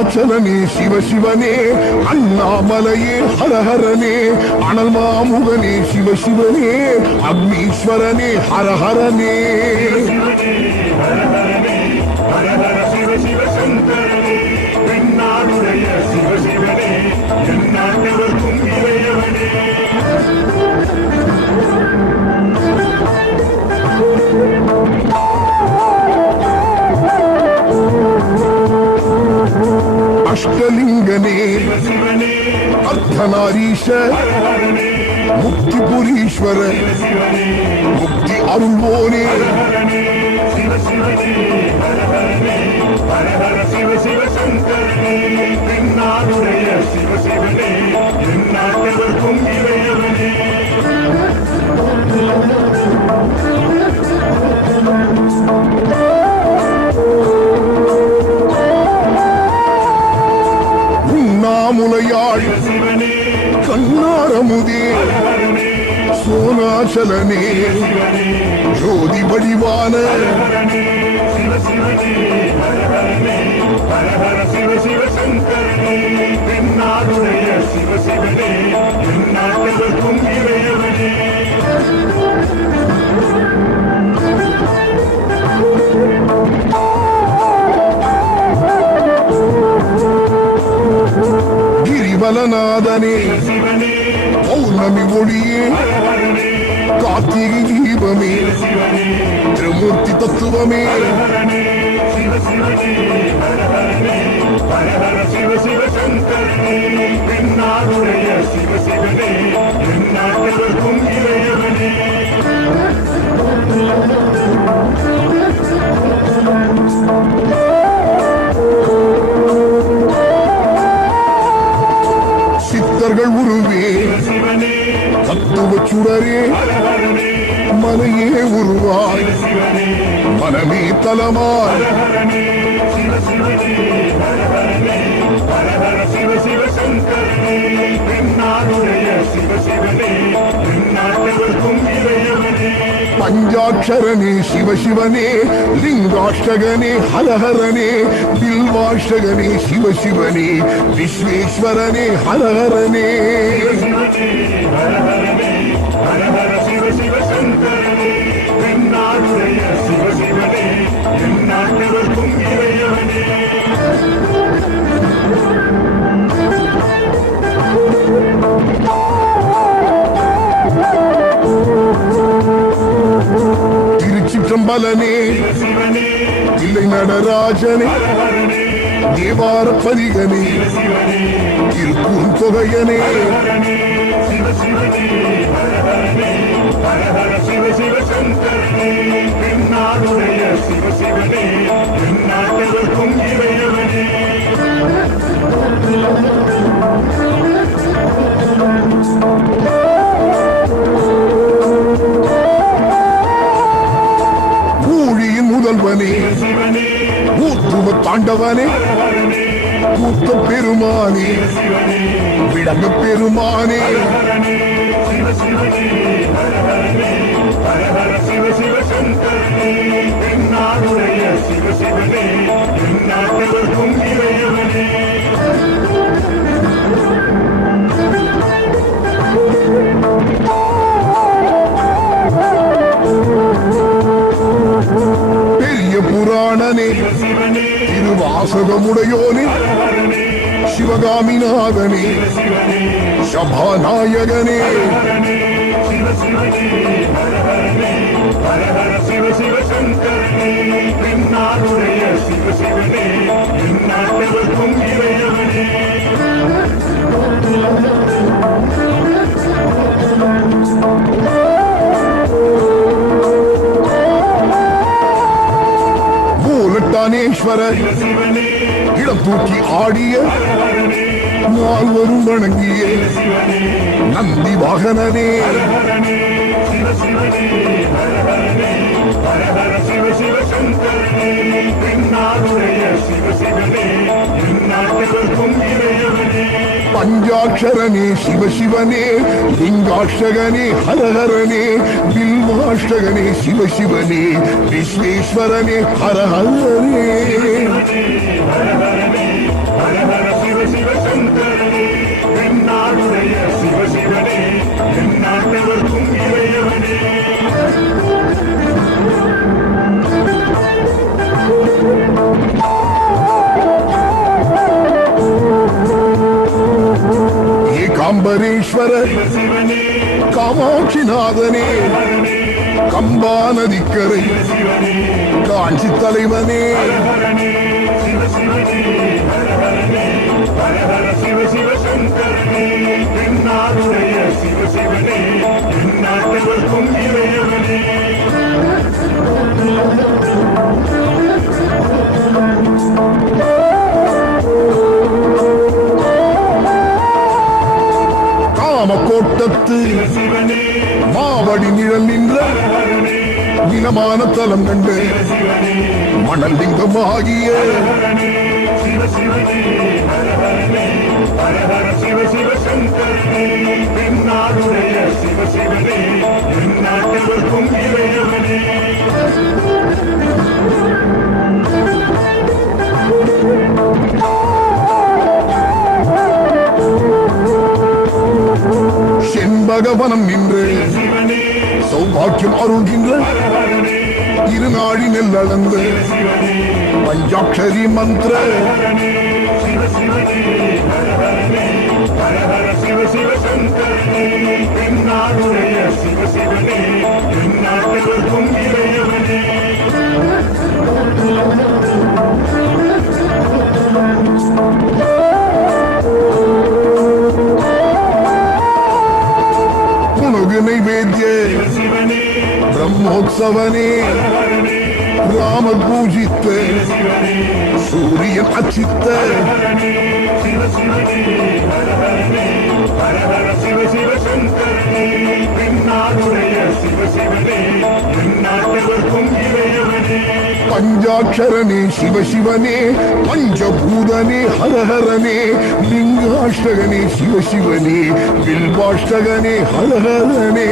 அருணாச்சலனே சிவசிவனே அண்ணாமலையே ஹரஹரனே அனல் மாமுகனே சிவசிவனே அக்னீஸ்வரனே ஹரஹரனே. அஷ்டலிங்கனே சிவனே அர்த்தநாரீஷ ஹரஹரனே முக்திபுரீஸ்வர சிவனே முக்தி சிவனே. கண்ணாரமுதே சோனாச்சலனே. ஜோதி வடிவான. சிவ சிவ சிவ சங்கரனே. தென்னாடுடைய சிவ சிவனே திருமூர்த்தி சிவ சிவ சங்கரனே சிவ சிவனே இளையவனே சித்தர்கள் உருவே தத்துவ சுடரே தென்னாட்டவர்க்கும் இளையவனே பஞ்சாட்சரனே சிவசிவனே லிங்காஷ்டகனே ஹரஹரனே பில்வாஷ்டகனே சிவசிவனே விஸ்வேஸ்வரனே ஹரஹரனே. பதிகனே இருக்கும் தொகையனே. ஹரஹரனே சிவ சிவ சங்கரனே சிவ சிவனே ஊழியின் முதல்வனே ஊற்றுவ தாண்டவனே. கூத்த பெருமானே விடங்க பெருமானே பெரிய புராணனே திருவாசகமுடையோனே ஹரஹரனே சிவகாமிநாதனே சிவனே சபாநாயகனே ஹரஹரனே சிவ சிவனே ஹரஹரனே ஹரஹர சிவ சிவ சங்கரனே தென்னாடுடைய இளம் தூக்கி ஆடிய நால்வரும் வணங்கிய. நந்தி வாகனனே சிவனே ஹரஹரனே ஹரஹர சிவ சிவ சங்கரனே தென்னாடுடைய சிவ சிவனே பஞ்சாட்சரனே சிவசிவனே லிங்காஷ்டகனே ஹரஹரனே பில்வாஷ்டகனே சிவசிவனே விஸ்வேஸ்வரனே ஹரஹரனே ஹரஹரனே ஹரஹர சாம்பரேஸ்வர காமாட்சிநாதனே கம்பா நதிக்கரை காஞ்சி தலைவனே Thank you. காமக்கோட்டத்து சிவனே மாவடி நிழல் நின்ற இனமான தலம் கண்டு சிவனே மணல் லிங்கமாகிய Thank you. செண்பகவனம் நின்று சௌபாக்கியம் அருள்கின்ற ஹரணே இருநாழி நெல்லளந்து சிவனே. பஞ்சாட்சரி மந்திர. ஹரணே சிவ பிரம்மோத்சவனே ஹரணே ராம பூஜித்த சூரியன் அச்சித்த ஹரணே சிவ சிவ சிவ சிவனே பஞ்சாட்சரனே சிவசிவனே பஞ்சபூதனே ஹரஹரனே லிங்காஷ்டகனே சிவசிவனே பில்பாஷ்டகனே ஹரஹரனே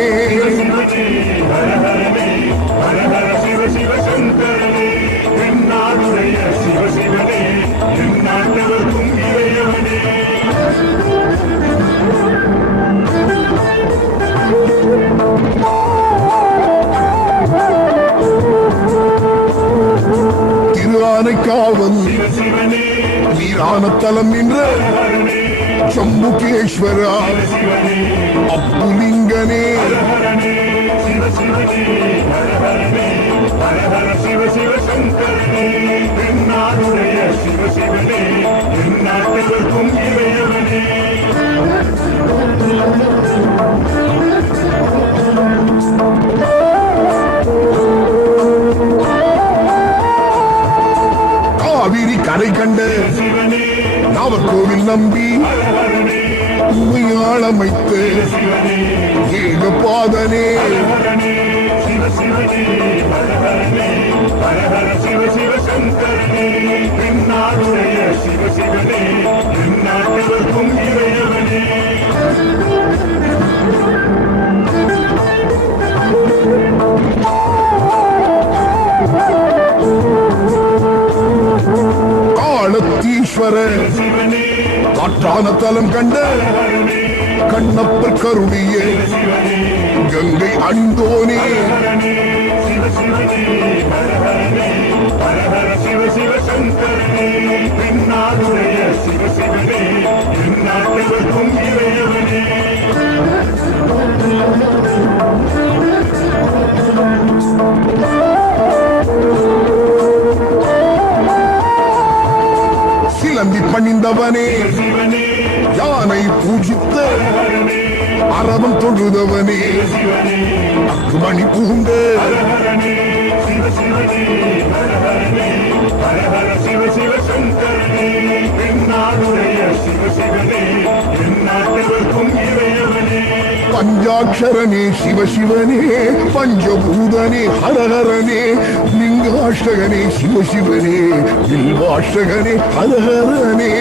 திரு காவல் சிவனே வீரான தலம் நின்ற சம்புகேஸ்வரா அப்புலிங்கனே சிவ சிவ சிவ சங்கரனே சிவ சிவனே கரை கண்ட சிவனே நம்பி உண்மையால் உமையாளமைத்து ஏக பாதனே. சிவ சிவ சங்கரனே சிவ வானத்தலம் கண்ட கண்ணப்பர் கருணியே கங்கை அண்டோனே சிவ சிவ சிவ சிவனே இறையவனே பணிந்தவனே ஆரவம் தொழுதவனே. அக்குமணி பூண்ட. சிவ சிவ சங்கரனே சிவ சிவனே இறையவனே பஞ்சாட்சரனே சிவசிவனே பஞ்சபூதனே ஹரஹரனே லிங்காஷ்டகனே சிவசிவனே வில்வாஷ்டகனே ஹரஹரனே.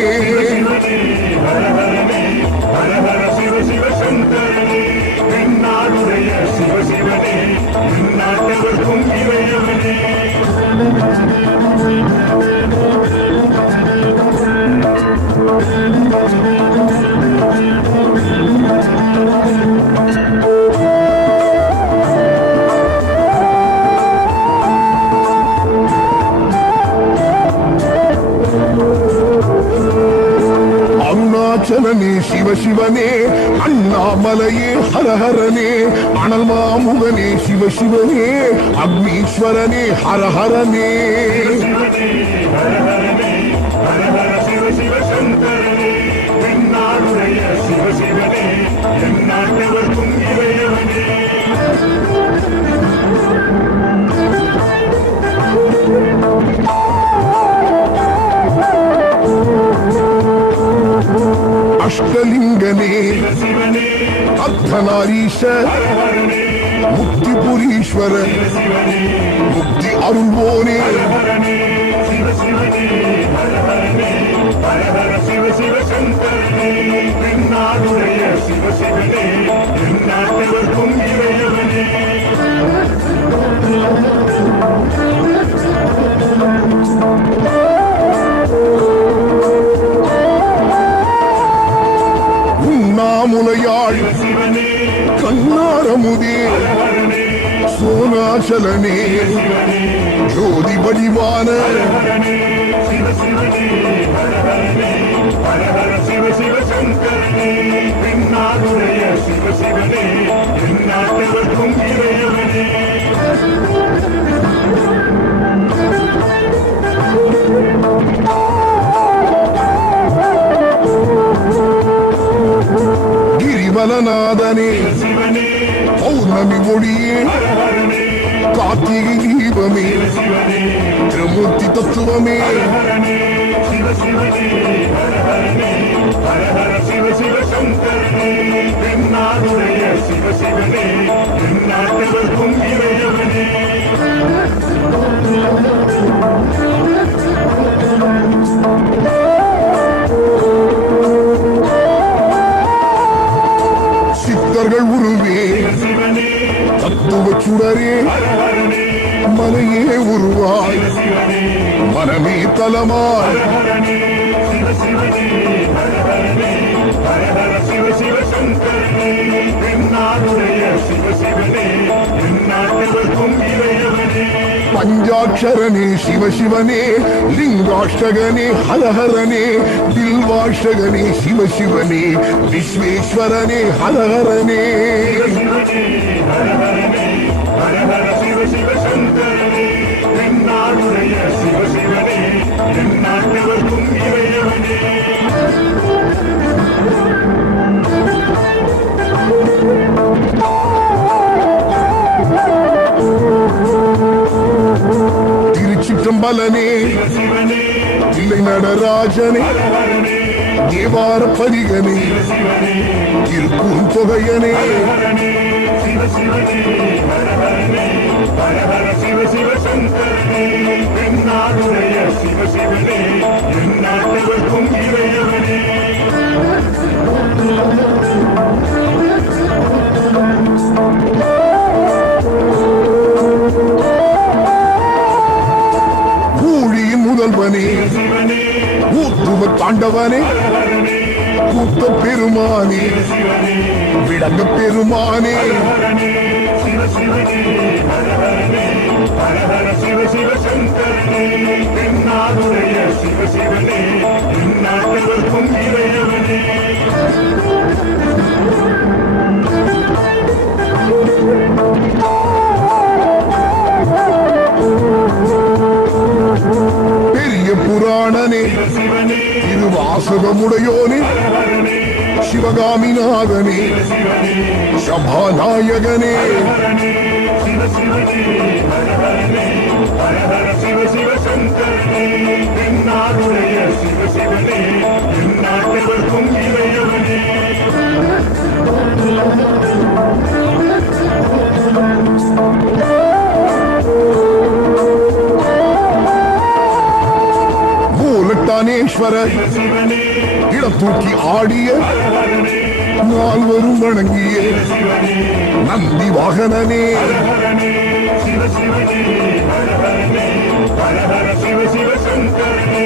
அக்னீஸ்வரனே ஹரஹரனே ஹரஹர முக்திபுரீஸ்வர சிவனே முக்தி அருள்வோனே. ஹரஹரனே சிவ சிவனே ஹரஹரனே നാഥനെ പൗർണമി മൊഴിയേ കാർത്തിക ദീപമേ ത്രിമൂർത്തി തത്വമേ. ശിവശിവനെ குடரே மலையே உருவாய். மனமே தலமாய் பஞ்சாட்சரனே சிவசிவனே லிங்காஷ்டகனே ஹரஹரனே தில்வாஷகனே சிவசிவனே விஸ்வேஸ்வரனே ஹரஹரனே ஹரஹரனே. ஹரஹர சிவ சிவ சங்கரனே தென்னாடுடைய சிவ சிவனே இறையவனே திருச்சிற்றம்பலனே. இல்லை நடராஜனே. தேவார பதிகனே இருக்கும் தொகையனே. சிவ சிவனே ஹரஹரனே ஹரஹர சிவ சிவ சிவ சிவனே இறையவனே முதல்வனே ஊற்றுவர் தாண்டவனே ஹரஹரனே கூத்த பெருமானே விளங்க பெருமானே. சிவ சிவனே சிவ சங்கரனே தென்னாடுடைய சிவ சிவனே இறையவனே பெரிய புராணனே சிவனே திருவாசகமுடையோனே ஹரஹரனே சிவகாமிநாதனே மூலட்டானேஸ்வர இடம் தூக்கி ஆடிய நால்வரும் வணங்கிய நந்தி வாகனனே. சிவ சிவ சங்கரனே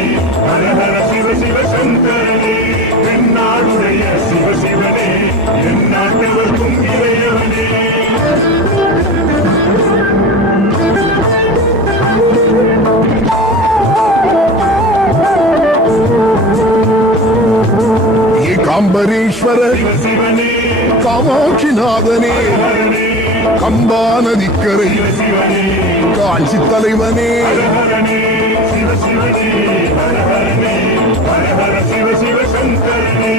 ஏகாம்பரேஸ்வர சிவனே காமாட்சிநாதனே கம்பா நதிக்கரை காஞ்சி தலைவனே சிவ சிவ சங்கரனே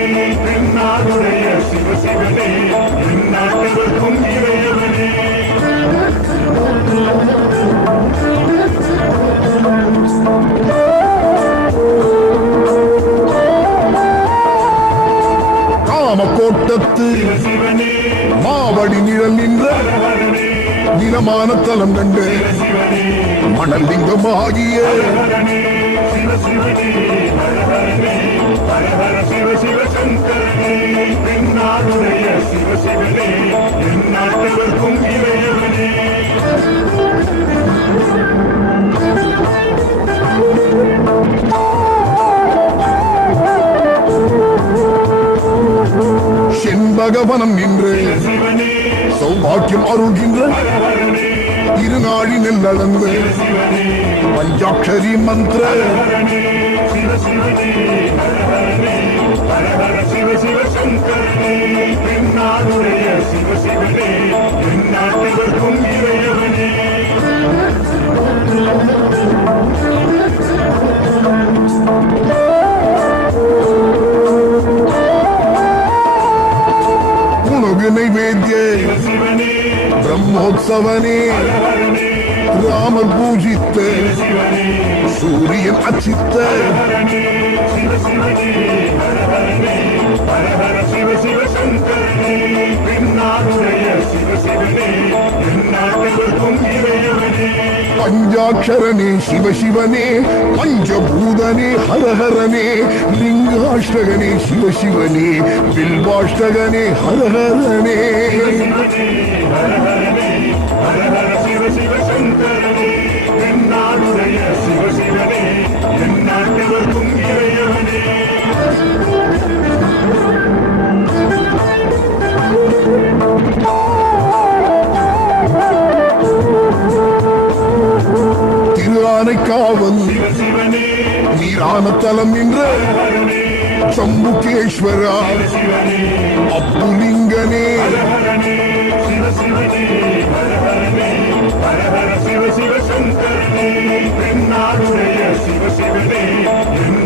தென்னாடுடைய சிவ சிவனே கோட்டத்து மாவடி நிழல் நின்ற நிலமான தலம் கண்டு மணல் லிங்கமாகிய ஹரணே சிவ சிவனே ஹர செண்பகவனம் நின்று சௌபாக்கியம் அருள்கின்ற ஹரணே இருநாழி நெல்லளந்து சிவனே. பஞ்சாட்சரி மந்திர. சிவ சிவ சங்கரனே. சிவனே. இறையவனே. வாசவனே ராமர் பூஜித்த சூரியன் அச்சித்த பஞ்சாட்சரனே சிவசிவனே பஞ்சபூதனே ஹரஹரனே லிங்காஷ்டகனே சிவசிவனே பில்வாஷ்டகனே ஹரஹரனே.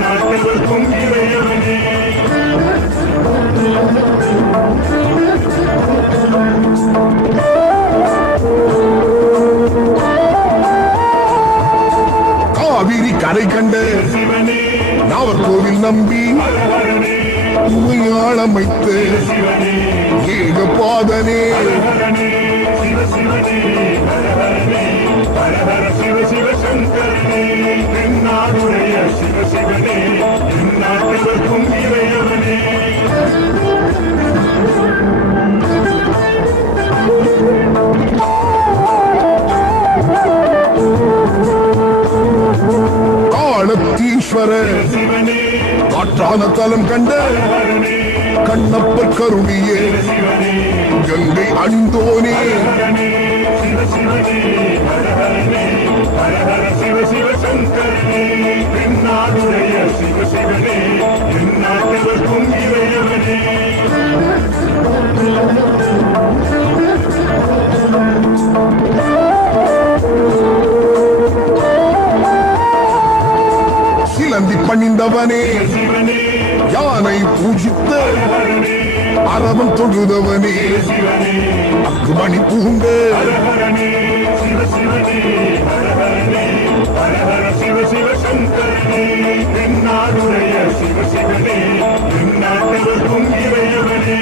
நாட்டவர்க்கும் இறையவனே காவிரி கரை கண்ட சிவனே நாவர்கோவில் நம்பி அன்பு உமையாளமைத்து ஏக பாதனே. சிவ சிவ சங்கரனே தென்னாடுடைய சிவ சிவனே இறையவனே சிவனே தலம் கண்ட ஹரணே கண்ணப்பர் கருணியே கங்கை அணிந்தோனே சிலந்தி பணிந்தவனே. யானை பூஜித்த ஹரணே அரவன் தொழுதவனே. சிவனே அக்குமணி பூங்க சிவ சிவ சங்கரனே சிவ சிவனே இறையவனே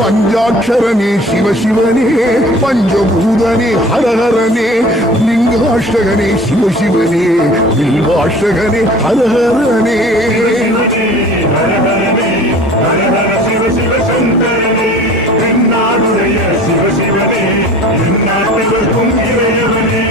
பஞ்சாட்சரனே சிவசிவனே பஞ்சபூதனே ஹரஹரனே லிங்காஷ்டகனே சிவசிவனே ஹரஹரனே. சிவ சிவ சிவனே என் நாட்டவர்க்கும் இறையவனே